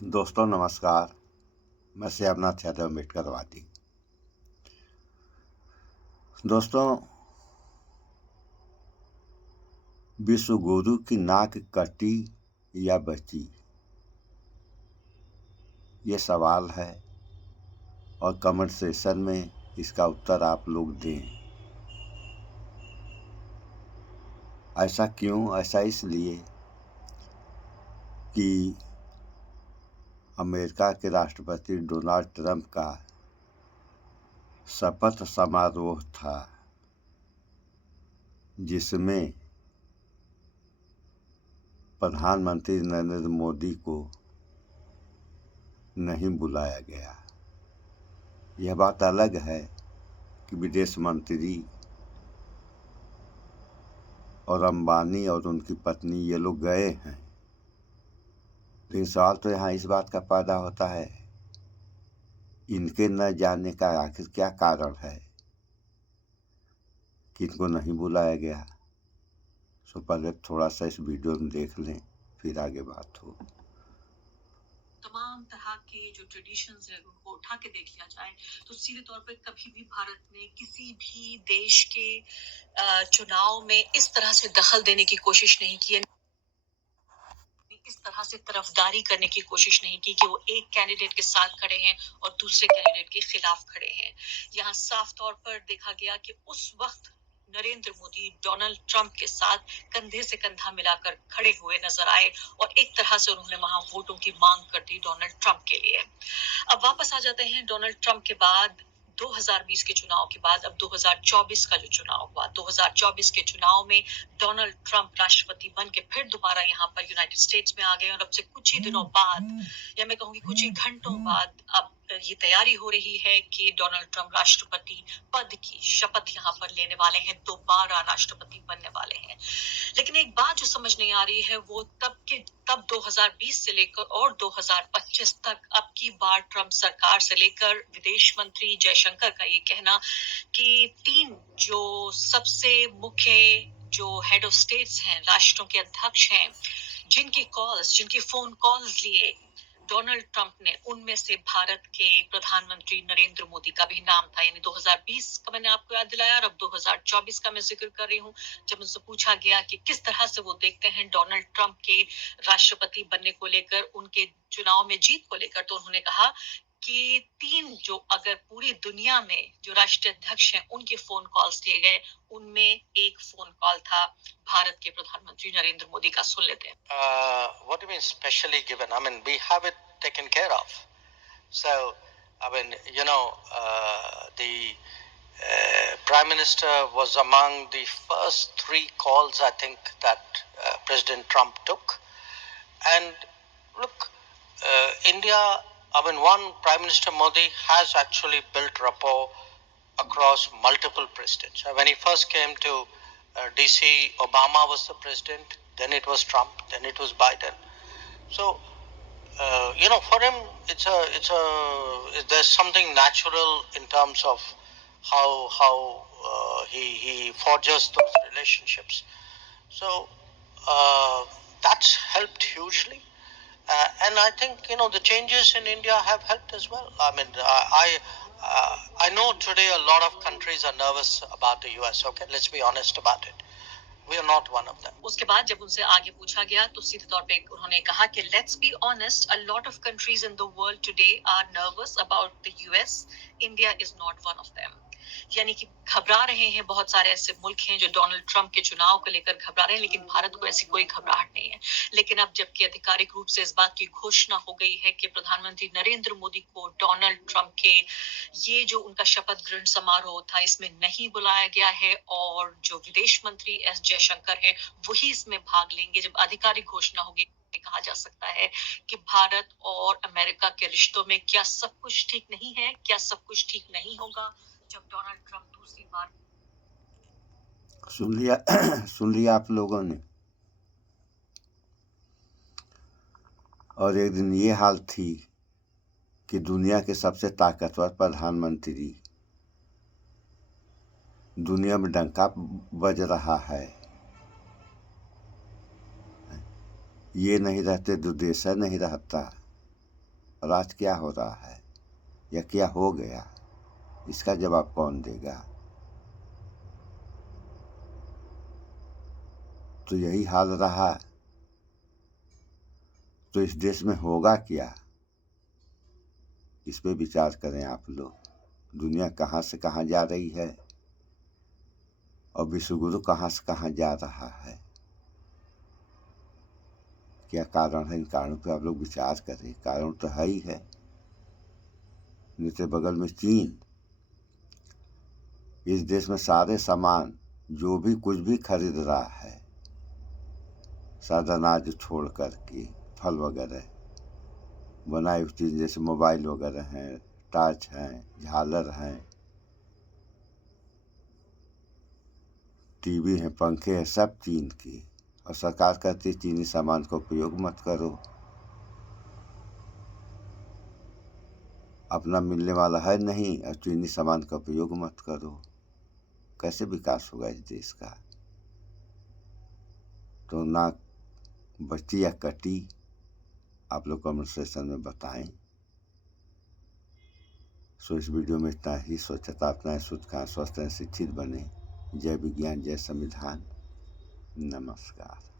दोस्तों नमस्कार। मैं श्यामनाथ यादव अम्बेडकरवादी। दोस्तों, विश्व गुरु की नाक कटी या बची, ये सवाल है और कमेंट सेक्शन में इसका उत्तर आप लोग दें। ऐसा क्यों? ऐसा इसलिए कि अमेरिका के राष्ट्रपति डोनाल्ड ट्रंप का शपथ समारोह था, जिसमें प्रधानमंत्री नरेंद्र मोदी को नहीं बुलाया गया। यह बात अलग है कि विदेश मंत्री और अंबानी और उनकी पत्नी ये लोग गए हैं, लेकिन सवाल तो यहाँ इस बात का पैदा होता है, इनके न जाने का आखिर क्या कारण है कि इनको नहीं बुलाया गया। सो पहले थोड़ा सा इस वीडियो में देख लें, फिर आगे बात हो। तमाम तरह के जो ट्रेडिशंस है उनको उठा के देख लिया जाए तो सीधे तौर पर कभी भी भारत ने किसी भी देश के चुनाव में इस तरह से दखल देने की कोशिश नहीं की है, इस तरह से तरफदारी करने की कोशिश नहीं की कि वो एक कैंडिडेट के साथ खड़े हैं और दूसरे कैंडिडेट के खिलाफ खड़े हैं। यहाँ साफ तौर पर देखा गया कि उस वक्त नरेंद्र मोदी डोनाल्ड ट्रंप के साथ कंधे से कंधा मिलाकर खड़े हुए नजर आए और एक तरह से उन्होंने वहां वोटों की मांग कर दी डोनाल्ड ट्रंप के लिए। अब वापस आ जाते हैं डोनाल्ड ट्रंप के बाद 2020 के चुनाव के बाद अब 2024 का जो चुनाव हुआ, 2024 के चुनाव में डोनाल्ड ट्रंप राष्ट्रपति बन के फिर दोबारा यहाँ पर यूनाइटेड स्टेट्स में आ गए और अब से कुछ ही दिनों बाद या मैं कहूंगी कुछ ही घंटों बाद अब ये तैयारी हो रही है कि डोनाल्ड ट्रंप राष्ट्रपति पद की शपथ यहाँ पर लेने वाले हैं, दोबारा राष्ट्रपति बनने वाले हैं। लेकिन एक बात जो समझ नहीं आ रही है वो तब 2020 से लेकर और 2025 तक अब की बार ट्रंप सरकार से लेकर विदेश मंत्री जयशंकर का ये कहना कि 3 जो सबसे मुख्य जो हेड ऑफ स्टेट्स हैं, राष्ट्रों के अध्यक्ष हैं, जिनकी फोन कॉल्स लिए डोनाल्ड ट्रंप ने, उनमें से भारत के प्रधानमंत्री नरेंद्र मोदी का भी नाम था। यानी 2020 का मैंने आपको याद दिलाया और अब 2024 का मैं जिक्र कर रही हूँ। जब उनसे पूछा गया कि किस तरह से वो देखते हैं डोनाल्ड ट्रंप के राष्ट्रपति बनने को लेकर, उनके चुनाव में जीत को लेकर, तो उन्होंने कहा कि 3 जो अगर पूरी दुनिया में जो राष्ट्रीय अध्यक्ष हैं उनके फोन कॉल्स लिए गए, उनमें एक फोन कॉल था भारत के प्रधानमंत्री नरेंद्र मोदी का। सुन लेते हैं। What do you mean specially given? I mean, we have it taken care of. So, I mean, the Prime Minister was among the first 3 calls, I think, that President Trump took. And look, India, I mean, Prime Minister Modi has actually built rapport across multiple presidents. When he first came to DC, Obama was the president, then it was Trump, then it was Biden. So, for him, there's something natural in terms of how he forges those relationships. So that's helped hugely. And I think, the changes in India have helped as well. I mean, I know today a lot of countries are nervous about the US. Okay, let's be honest about it. We are not one of them. उसके बाद जब उनसे आगे पूछा गया तो सीधे तौर पे उन्होंने कहा कि let's be honest, a lot of countries in the world today are nervous about the US. India is not one of them. यानी कि घबरा रहे हैं, बहुत सारे ऐसे मुल्क हैं जो डोनाल्ड ट्रंप के चुनाव को लेकर घबरा रहे हैं, लेकिन भारत को ऐसी कोई घबराहट नहीं है। लेकिन अब जबकि आधिकारिक रूप से इस बात की घोषणा हो गई है कि प्रधानमंत्री नरेंद्र मोदी को डोनाल्ड ट्रंप के ये जो उनका शपथ ग्रहण समारोह था इसमें नहीं बुलाया गया है और जो विदेश मंत्री एस जयशंकर है वही इसमें भाग लेंगे, जब आधिकारिक घोषणा होगी कहा जा सकता है कि भारत और अमेरिका के रिश्तों में क्या सब कुछ ठीक नहीं है, क्या सब कुछ ठीक नहीं होगा जब डोनाल्ड ट्रंप दूसरी बार। सुन लिया आप लोगों ने। और एक दिन ये हाल थी कि दुनिया के सबसे ताकतवर प्रधानमंत्री, दुनिया में डंका बज रहा है, ये नहीं रहते तो देश नहीं रहता। और आज क्या हो रहा है या क्या हो गया, इसका जवाब कौन देगा? तो यही हाल रहा तो इस देश में होगा क्या, इस पे विचार करें आप लोग। दुनिया कहाँ से कहाँ जा रही है और विश्वगुरु कहाँ से कहाँ जा रहा है, क्या कारण है? इन कारणों पे आप लोग विचार करें। कारण तो है ही है। नीचे बगल में चीन, इस देश में सारे सामान जो भी कुछ भी खरीद रहा है, सादा अनाज छोड़ करके फल वगैरह बनाई हुई चीज़ जैसे मोबाइल वगैरह हैं, टॉर्च हैं, झालर हैं, टीवी हैं, पंखे हैं, सब चीन के। और सरकार कहती है चीनी सामान का उपयोग मत करो, अपना मिलने वाला है नहीं और चीनी सामान का उपयोग मत करो। कैसे विकास होगा इस देश का? तो ना बची या कटी, आप लोग कमेंट सेक्शन में बताएं। सो इस वीडियो में इतना ही। स्वच्छता अपनाएं, शुद्ध खाएं, स्वस्थ रहें, शिक्षित बने। जय विज्ञान, जय संविधान। नमस्कार।